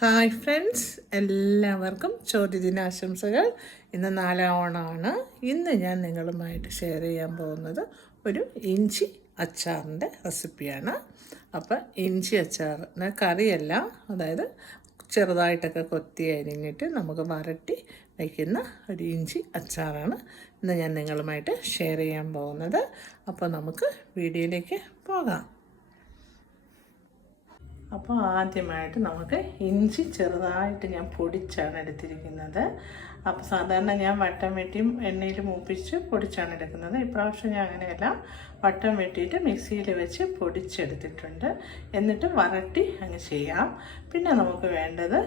Hi friends, എല്ലാവർക്കും ചോദ്യദിനാശംസകൾ. ഇന്ന് 4-ാം ഓണമാണ്. ഇന്ന് ഞാൻ നിങ്ങളുമായിട്ട് ഷെയർ ചെയ്യാൻ പോകുന്നത് ഒരു ഇഞ്ചി അച്ചാറിൻ്റെ റെസിപ്പിയാണ്. അപ്പം ഇഞ്ചി അച്ചാറിന് കറിയല്ല, അതായത് ചെറുതായിട്ടൊക്കെ കൊത്തി അരിഞ്ഞിട്ട് നമുക്ക് വരട്ടി വയ്ക്കുന്ന ഒരു ഇഞ്ചി അച്ചാറാണ് ഇന്ന് ഞാൻ നിങ്ങളുമായിട്ട് ഷെയർ ചെയ്യാൻ പോകുന്നത്. അപ്പോൾ നമുക്ക് വീഡിയോയിലേക്ക് പോകാം. അപ്പോൾ ആദ്യമായിട്ട് നമുക്ക് ഇഞ്ചി ചെറുതായിട്ട് ഞാൻ പൊടിച്ചാണ് എടുത്തിരിക്കുന്നത്. അപ്പോൾ സാധാരണ ഞാൻ വട്ടം വെട്ടിയും എണ്ണയിൽ മൂപ്പിച്ച് പൊടിച്ചാണ് എടുക്കുന്നത്. ഇപ്രാവശ്യം ഞാൻ അങ്ങനെയല്ല, വട്ടം വെട്ടിയിട്ട് മിക്സിയിൽ വെച്ച് പൊടിച്ചെടുത്തിട്ടുണ്ട്. എന്നിട്ട് വരട്ടി അങ്ങ് ചെയ്യാം. പിന്നെ നമുക്ക് വേണ്ടത്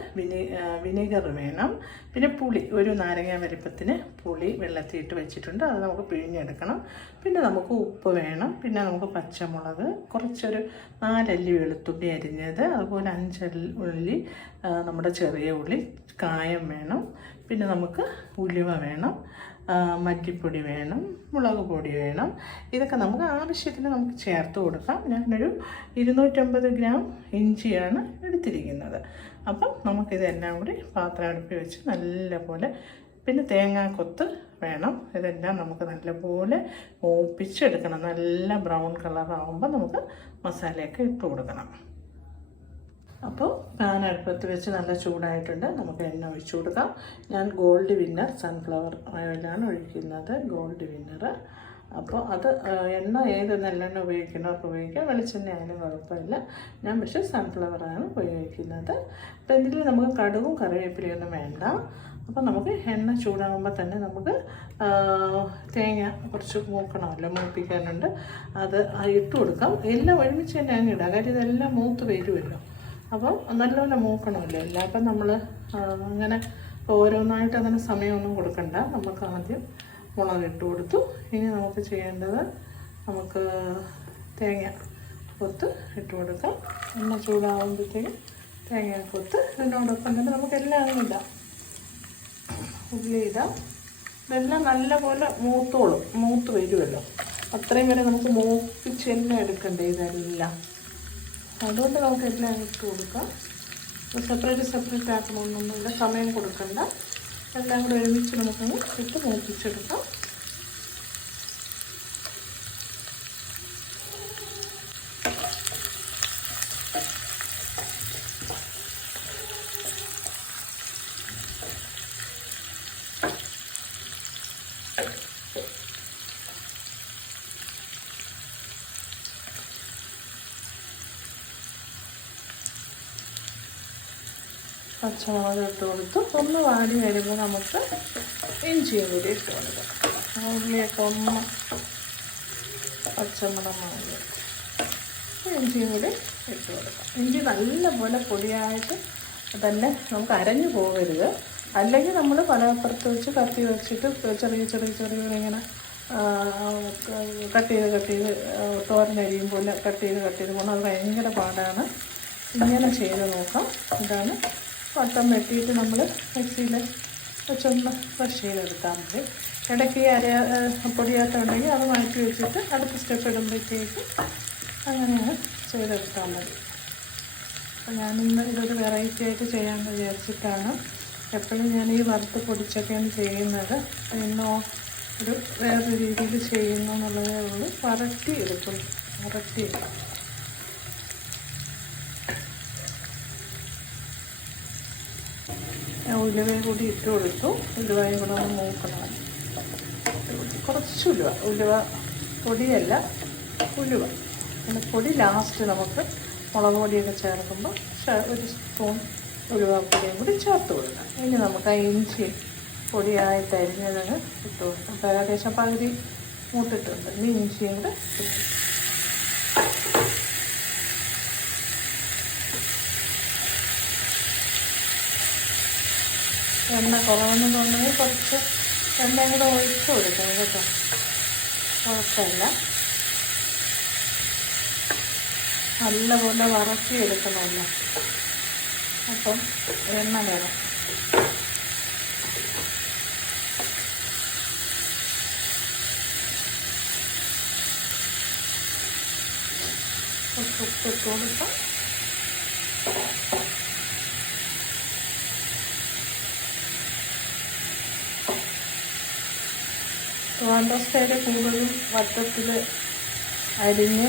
വിനീഗർ വേണം. പിന്നെ പുളി, ഒരു നാരങ്ങ വലിപ്പത്തിന് പുളി വെള്ളത്തിയിട്ട് വെച്ചിട്ടുണ്ട്, അത് നമുക്ക് പിഴിഞ്ഞെടുക്കണം. പിന്നെ നമുക്ക് ഉപ്പ് വേണം. പിന്നെ നമുക്ക് പച്ചമുളക്, കുറച്ചൊരു 4 അല്ലി വെളുത്തുള്ളി അരിഞ്ഞത്, അതുപോലെ 5 ഉള്ളി നമ്മുടെ ചെറിയ ഉള്ളി, കായം വേണം. പിന്നെ നമുക്ക് ഉലുവ വേണം, മല്ലിപ്പൊടി വേണം, മുളക് പൊടി വേണം. ഇതൊക്കെ നമുക്ക് ആവശ്യത്തിന് നമുക്ക് ചേർത്ത് കൊടുക്കാം. ഞാനൊരു 250 ഗ്രാം ഇഞ്ചിയാണ് എടുത്തിരിക്കുന്നത്. അപ്പം നമുക്കിതെല്ലാം കൂടി പാത്രം അടുപ്പിൽ വെച്ച് നല്ലപോലെ, പിന്നെ തേങ്ങാക്കൊത്ത് വേണം. ഇതെല്ലാം നമുക്ക് നല്ലപോലെ മൂപ്പിച്ചെടുക്കണം. നല്ല ബ്രൗൺ കളറാകുമ്പോൾ നമുക്ക് മസാലയൊക്കെ ഇട്ട് കൊടുക്കണം. അപ്പോൾ പാൻ അടുപ്പത്ത് വെച്ച് നല്ല ചൂടായിട്ടുണ്ട്. നമുക്ക് എണ്ണ ഒഴിച്ചു കൊടുക്കാം. ഞാൻ ഗോൾഡ് വിന്നർ സൺഫ്ലവർ ഓയിലാണ് ഒഴിക്കുന്നത്, ഗോൾഡ് വിന്നർ. അപ്പോൾ അത് എണ്ണ ഏത് നല്ലെണ്ണ ഉപയോഗിക്കുന്നവർക്ക് ഉപയോഗിക്കാം, വെളിച്ചെണ്ണ ആയാലും കുഴപ്പമില്ല. ഞാൻ പക്ഷേ സൺഫ്ലവറാണ് ഉപയോഗിക്കുന്നത്. അപ്പോൾ ഇതിൽ നമുക്ക് കടുകും കറിവേപ്പിലയൊന്നും വേണ്ട. അപ്പോൾ നമുക്ക് എണ്ണ ചൂടാകുമ്പോൾ തന്നെ നമുക്ക് തേങ്ങ കുറച്ച് മൂക്കണമല്ലോ, മൂപ്പിക്കാനുണ്ട്, അത് ഇട്ട് കൊടുക്കാം. എല്ലാം ഒരുമിച്ച് തന്നെ അങ്ങ് ഇടാം, കാര്യം ഇതെല്ലാം മൂത്ത് വരുമല്ലോ. അപ്പം നല്ലപോലെ മൂക്കണമല്ലോ എല്ലാം. അപ്പം നമ്മൾ അങ്ങനെ ഓരോന്നായിട്ട് അങ്ങനെ സമയമൊന്നും കൊടുക്കണ്ട. നമുക്ക് ആദ്യം മുളക് ഇട്ട് കൊടുത്തു. ഇനി നമുക്ക് ചെയ്യേണ്ടത്, നമുക്ക് തേങ്ങ കൊത്ത് ഇട്ട് കൊടുക്കാം. എണ്ണ ചൂടാകുമ്പോഴത്തേക്കും തേങ്ങ കൊത്ത്, ഇതിനോടൊപ്പം തന്നെ നമുക്ക് എല്ലാം അങ്ങ് ഇടാം. ഉള്ളി ഇടാം. ഇതെല്ലാം നല്ലപോലെ മൂത്ത് വരുമല്ലോ. അത്രയും വരെ നമുക്ക് മൂപ്പിച്ചെല്ലാം എടുക്കണ്ടേ ഇതെല്ലാം. അതുകൊണ്ട് നമുക്ക് എല്ലാം ഇട്ട് കൊടുക്കാം. സെപ്പറേറ്റ് ആക്കണമെന്നൊന്നുമില്ല, സമയം കൊടുക്കണ്ട. എല്ലാം കൂടെ ഒരുമിച്ച് നമുക്കങ്ങ് ഇട്ട് മൂപ്പിച്ചെടുക്കാം. പച്ചമുളക് ഇട്ട് കൊടുത്ത് ഒന്ന് വാടി വരുമ്പോൾ നമുക്ക് ഇഞ്ചിയും കൂടി ഇട്ട് കൊടുക്കാം. ഉള്ളിയൊക്കെ ഒന്ന് പച്ചമുളക് ഇഞ്ചിയും കൂടി ഇട്ട് കൊടുക്കാം. ഇഞ്ചി നല്ലപോലെ പൊടിയായിട്ട് തന്നെ നമുക്ക് അരഞ്ഞു പോകരുത്. അല്ലെങ്കിൽ നമ്മൾ പലപ്പുറത്ത് വെച്ച് കത്തി വെച്ചിട്ട് ചെറിയ ഇങ്ങനെ കട്ട് ചെയ്ത് തോരനരിയും പോലെ കട്ട് ചെയ്ത് പോകണം. അത് ഭയങ്കര പാടാണ്. ഇങ്ങനെ ചെയ്ത് നോക്കാം. ഇതാണ് വട്ടം വെട്ടിയിട്ട് നമ്മൾ മിക്സിയിൽ വെച്ചൊന്ന് ക്രഷ് ചെയ്തെടുത്താൽ മതി. ഇടയ്ക്ക് പൊടിയായിട്ടുണ്ടെങ്കിൽ അത് മാറ്റി വെച്ചിട്ട് അടുത്ത സ്റ്റെപ്പ് ഇടുമ്പോഴത്തേക്ക് അങ്ങനെയാണ് ചെയ്തെടുത്താൽ മതി. അപ്പോൾ ഞാനിന്ന് ഇതൊരു വെറൈറ്റി ആയിട്ട് ചെയ്യാമെന്ന് വിചാരിച്ചിട്ടാണ്. എപ്പോഴും ഞാൻ ഈ വറുത്ത് പൊടിച്ചൊക്കെയാണ് ചെയ്യുന്നത്. ഇന്നോ ഒരു വേറൊരു രീതിയിൽ ചെയ്യുന്നു എന്നുള്ളതേ ഉള്ളൂ. വരട്ടി എടുക്കും. ഉലുവയും കൂടി ഇട്ട് കൊടുത്തു. ഉലുവയും കൂടെ ഒന്ന് മൂക്കണം. കുറച്ച് ഉലുവ പൊടിയല്ല, ഉലുവ. പിന്നെ പൊടി ലാസ്റ്റ് നമുക്ക് മുളക് പൊടിയൊക്കെ ചേർക്കുമ്പോൾ ഒരു സ്പൂൺ ഉലുവപ്പൊടിയും കൂടി ചേർത്ത് കൊടുക്കാം. ഇനി നമുക്ക് ആ ഇഞ്ചി പൊടിയായിട്ട് അരിഞ്ഞതങ്ങ് ഇട്ട് കൊടുക്കാം. അപ്പോൾ ഏകദേശം പകുതി മൂത്തിട്ടുണ്ട്. ഇനി ഇഞ്ചിയും കൂടെ എണ്ണ കുറവെന്നുണ്ടെങ്കിൽ കുറച്ച് എണ്ണയും കൂടെ ഒഴിച്ച് കൊടുക്കണം കേട്ടോ, കുഴപ്പമില്ല. നല്ലപോലെ വറക്കി എടുക്കണമല്ലോ, അപ്പം എണ്ണ വേണം. കുറച്ച് ഉപ്പിട്ട് കൊടുക്കാം. മണ്ടസ്കൈര കൂടുതലും വട്ടത്തിൽ അരിഞ്ഞ്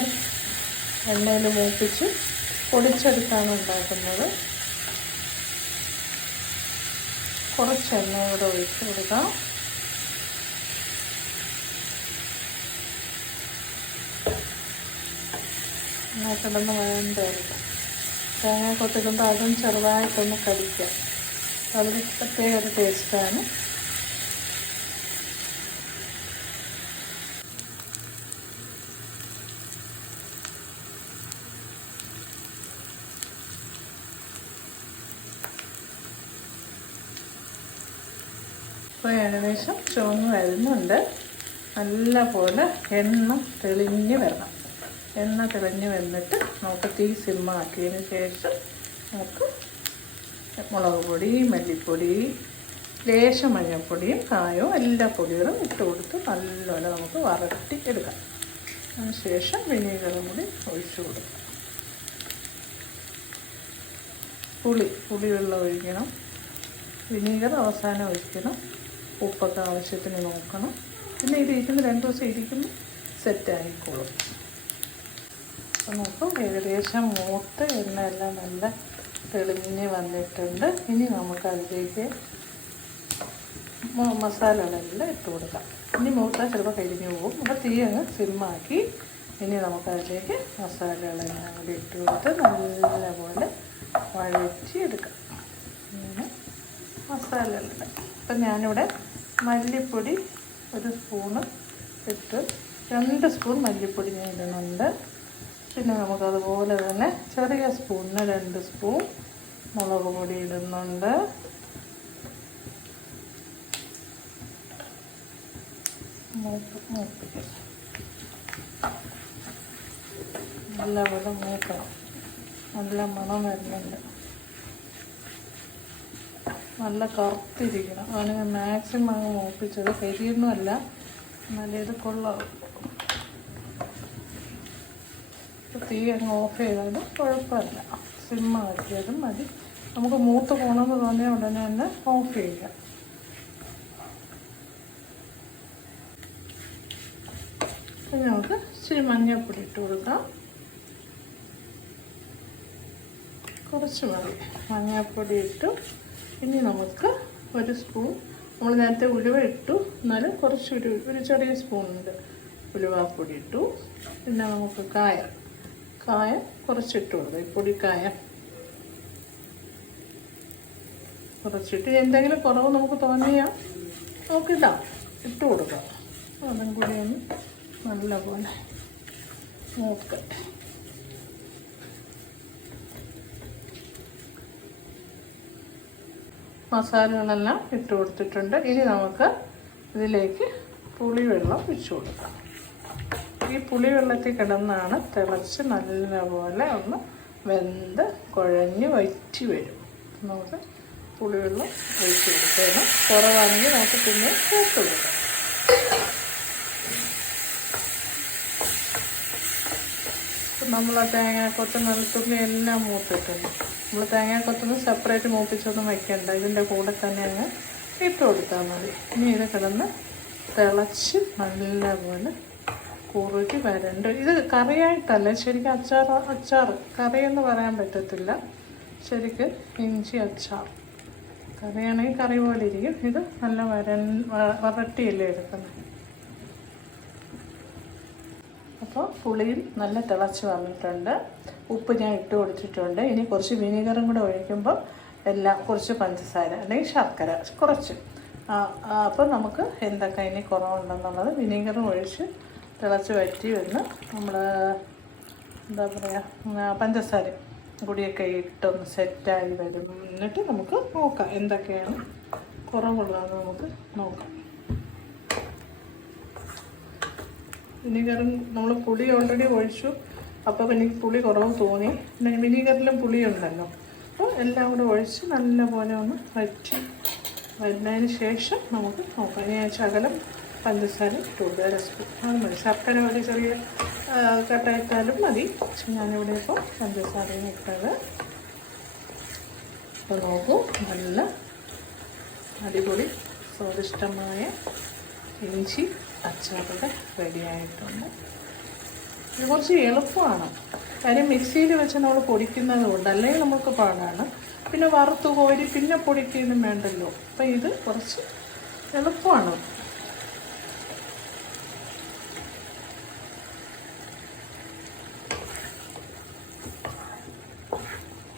എണ്ണയിൽ മൂപ്പിച്ച് പൊടിച്ചെടുത്താണ് ഉണ്ടാക്കുന്നത്. കുറച്ച് എണ്ണ കൂടെ ഒഴിച്ച് കൊടുക്കാം. എണ്ണ കിടന്ന് വേണ്ടായിരിക്കും. തേങ്ങാക്കൊത്തിടുമ്പോൾ അതും ചെറുതായിട്ടൊന്ന് കടിക്കാം. അതിന് പ്രത്യേക ഒരു ടേസ്റ്റാണ്. ഇപ്പോൾ ഏകദേശം ചുവന്ന് വരുന്നുണ്ട്. നല്ല പോലെ എണ്ണ തെളിഞ്ഞ് വരണം. എണ്ണ തെളിഞ്ഞ് വന്നിട്ട് നമുക്ക് തീ സിമ്മാക്കിയതിന് ശേഷം നമുക്ക് മുളക് പൊടി, മല്ലിപ്പൊടി, ലേശം മഞ്ഞൾപ്പൊടിയും കായവും എല്ലാ പൊടികളും ഇട്ട് കൊടുത്ത് നല്ലപോലെ നമുക്ക് വരട്ടി എടുക്കാം. അതിന് ശേഷം വിനീഗറും കൂടി ഒഴിച്ച് കൊടുക്കാം. പുളി വെള്ളം ഒഴിക്കണം. വിനീഗർ അവസാനം ഒഴിക്കണം. ഉപ്പൊക്കെ ആവശ്യത്തിന് നോക്കണം. പിന്നെ ഇത് ഇരിക്കുന്ന 2 ദിവസം ഇരിക്കുമ്പോൾ സെറ്റായിക്കോളും. അപ്പം നോക്കും ഏകദേശം മൂത്ത് എണ്ണയെല്ലാം നല്ല തെളിഞ്ഞ് വന്നിട്ടുണ്ട്. ഇനി നമുക്കതിലേക്ക് മസാലകളെല്ലാം ഇട്ട് കൊടുക്കാം. ഇനി മൂത്താൽ ചിലപ്പോൾ കരിഞ്ഞു പോകും. അപ്പോൾ തീ അങ്ങ് സിമ്മാക്കി ഇനി നമുക്കതിലേക്ക് മസാലകളെല്ലാം കൂടി ഇട്ട് കൊടുത്ത് നല്ലപോലെ വഴറ്റിയെടുക്കാം. ഇങ്ങനെ മസാലകളുണ്ട്. അപ്പം ഞാനിവിടെ മല്ലിപ്പൊടി 1 സ്പൂണ് ഇട്ട് 2 സ്പൂൺ മല്ലിപ്പൊടി ഞാൻ ഇടുന്നുണ്ട്. പിന്നെ നമുക്കതുപോലെ തന്നെ ചെറിയ സ്പൂണിന് 2 സ്പൂൺ മുളക് പൊടി ഇടുന്നുണ്ട്. നല്ലപോലെ മൂക്കണം. നല്ല മണം വരുന്നുണ്ട്. നല്ല കറുത്തിരിക്കണം. അതിന് ഞാൻ മാക്സിമം അങ്ങ് മൂപ്പിച്ചത്. കരിയൊന്നുമല്ല, എന്നാലും ഇത് കൊള്ളാവും. തീ അങ്ങ് ഓഫ് ചെയ്താലും കുഴപ്പമില്ല. സിമ്മാക്കിയതും മതി. നമുക്ക് മൂത്ത് പോകണമെന്ന് തോന്നിയാൽ ഉടനെ തന്നെ ഓഫ് ചെയ്യാം. ഇനി നമുക്ക് ഇച്ചിരി മഞ്ഞൾപ്പൊടി ഇട്ട് കൊടുക്കാം. കുറച്ച് മതി. മഞ്ഞൾപ്പൊടി ഇട്ടു. ഇനി നമുക്ക് 1 സ്പൂൺ, നമ്മൾ നേരത്തെ ഉലുവ ഇട്ടു, എന്നാലും കുറച്ച് ഒരു ചെറിയ സ്പൂണുണ്ട് ഉലുവാപ്പൊടി ഇട്ടു. പിന്നെ നമുക്ക് കായം കുറച്ചിട്ട് കൊടുക്കാം. ഈ പൊടിക്കായം കുറച്ചിട്ട് എന്തെങ്കിലും കുറവ് നമുക്ക് തോന്നിയാൽ നോക്കിയിടാം, ഇട്ട് കൊടുക്കാം. അതും കൂടി ഒന്ന് നല്ലപോലെ നോക്കട്ടെ. മസാലകളെല്ലാം ഇട്ട് കൊടുത്തിട്ടുണ്ട്. ഇനി നമുക്ക് ഇതിലേക്ക് പുളിവെള്ളം ഒഴിച്ച് കൊടുക്കാം. ഈ പുളിവെള്ളത്തിൽ കിടന്നാണ് തിളച്ച് നല്ലപോലെ ഒന്ന് വെന്ത് കുഴഞ്ഞ് വറ്റി വരും. നമുക്ക് പുളിവെള്ളം ഒഴിച്ച് കൊടുക്കണം. കുറവാണെങ്കിൽ നമുക്ക് പിന്നെ ചേർത്ത് കൊടുക്കാം. നമ്മൾ ആ തേങ്ങാക്കൊത്തും വെളുത്തുള്ളി എല്ലാം മൂത്തിട്ടുണ്ട്. നമ്മൾ തേങ്ങാക്കൊത്തൊന്നും സെപ്പറേറ്റ് മൂപ്പിച്ചൊന്നും വയ്ക്കണ്ട. ഇതിൻ്റെ കൂടെ തന്നെ അങ്ങ് ഇട്ട് കൊടുത്താൽ മതി. ഇനി ഇത് കിടന്ന് തിളച്ച് നല്ലപോലെ കുറുകി വരണ്ട്. ഇത് കറിയായിട്ടല്ല, ശരിക്കും അച്ചാർ കറിയെന്ന് പറയാൻ പറ്റത്തില്ല. ശരിക്കും ഇഞ്ചി അച്ചാർ കറിയാണെങ്കിൽ കറി പോലെ ഇരിക്കും. ഇത് നല്ല വരട്ടിയല്ലേ എടുക്കുന്നത്. അപ്പോൾ പുളിയും നല്ല തിളച്ച് വന്നിട്ടുണ്ട്. ഉപ്പ് ഞാൻ ഇട്ട് കൊടുത്തിട്ടുണ്ട്. ഇനി കുറച്ച് വിനീഗറും കൂടെ ഒഴിക്കുമ്പോൾ എല്ലാം കുറച്ച് പഞ്ചസാര അല്ലെങ്കിൽ ശർക്കര കുറച്ച്. അപ്പോൾ നമുക്ക് എന്തൊക്കെ ഇനി കുറവുണ്ടെന്നുള്ളത് വിനീഗറും ഒഴിച്ച് തിളച്ച് വറ്റി വന്ന് നമ്മൾ എന്താ പറയുക പഞ്ചസാര കൂടിയൊക്കെ ഇട്ടൊന്ന് സെറ്റായി വരും. എന്നിട്ട് നമുക്ക് നോക്കാം എന്തൊക്കെയാണ് കുറവുള്ളതെന്ന് നമുക്ക് നോക്കാം. വിനീഗറും നമ്മൾ പുളി ഓൾറെഡി ഒഴിച്ചു. അപ്പോൾ എനിക്ക് പുളി കുറവ് തോന്നി. പിന്നെ വിനീഗറിലും പുളിയുണ്ടല്ലോ. അപ്പോൾ എല്ലാം കൂടെ ഒഴിച്ച് നല്ലപോലെ ഒന്ന് വറ്റി വരുന്നതിന് ശേഷം നമുക്ക് നോക്കാം. ഞാൻ ശകലം പഞ്ചസാര ഇട്ട് കൊടുക്കുക, 1 സ്പൂൺ. അത് മതി. ശർക്കര ഒരു ചെറിയ കട്ടയിട്ടാലും മതി. പക്ഷെ ഞാനിവിടെ ഇപ്പോൾ പഞ്ചസാരയും ഇട്ടത്. അപ്പോൾ നോക്കൂ, നല്ല അടിപൊളി സ്വാദിഷ്ടമായ ഇഞ്ചി അച്ചാറിവിടെ റെഡി ആയിട്ടുണ്ട്. ഇത് കുറച്ച് എളുപ്പമാണ്, കാര്യം മിക്സിയിൽ വെച്ച് നമ്മൾ പൊടിക്കുന്നത് കൊണ്ട്, അല്ലെങ്കിൽ നമുക്ക് പാടാണ്. പിന്നെ വറുത്ത് കോരി പിന്നെ പൊടിക്കൊന്നും വേണ്ടല്ലോ. അപ്പം ഇത് കുറച്ച് എളുപ്പമാണ്.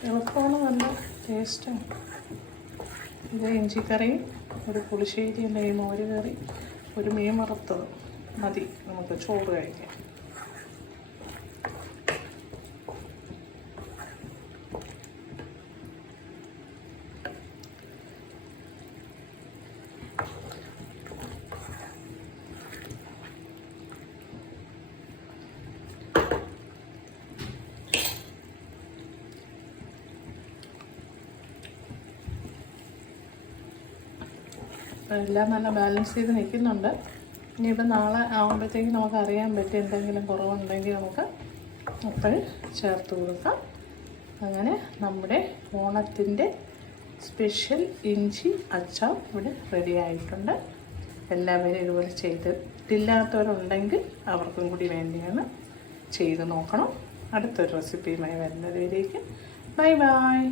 എളുപ്പമാണ്, നല്ല ടേസ്റ്റാണ്. ഇത് ഇഞ്ചിക്കറിയും ഒരു പുളിശ്ശേരി അല്ലെങ്കിൽ മോര് കറി, ഒരു മീൻ വറുത്തത് മതി നമുക്ക് ചോറ് കഴിക്കാൻ. എല്ലാം നല്ല ബാലൻസ് ചെയ്ത് നിൽക്കുന്നുണ്ട്. ഇനിയിപ്പോൾ നാളെ ആകുമ്പോഴത്തേക്ക് നമുക്ക് അറിയാൻ പറ്റും, എന്തെങ്കിലും കുറവുണ്ടെങ്കിൽ നമുക്ക് അപ്പോൾ ചേർത്ത് കൊടുക്കാം. അങ്ങനെ നമ്മുടെ ഓണത്തിൻ്റെ സ്പെഷ്യൽ ഇഞ്ചി അച്ചാർ ഇവിടെ റെഡി ആയിട്ടുണ്ട്. എല്ലാവരും ഇതുപോലെ ചെയ്തിട്ടില്ലാത്തവരുണ്ടെങ്കിൽ അവർക്കും കൂടി വേണ്ടിയാണ് ചെയ്ത് നോക്കണം. അടുത്തൊരു റെസിപ്പിയുമായി വരുന്നതിലേക്ക് ബൈ ബൈ.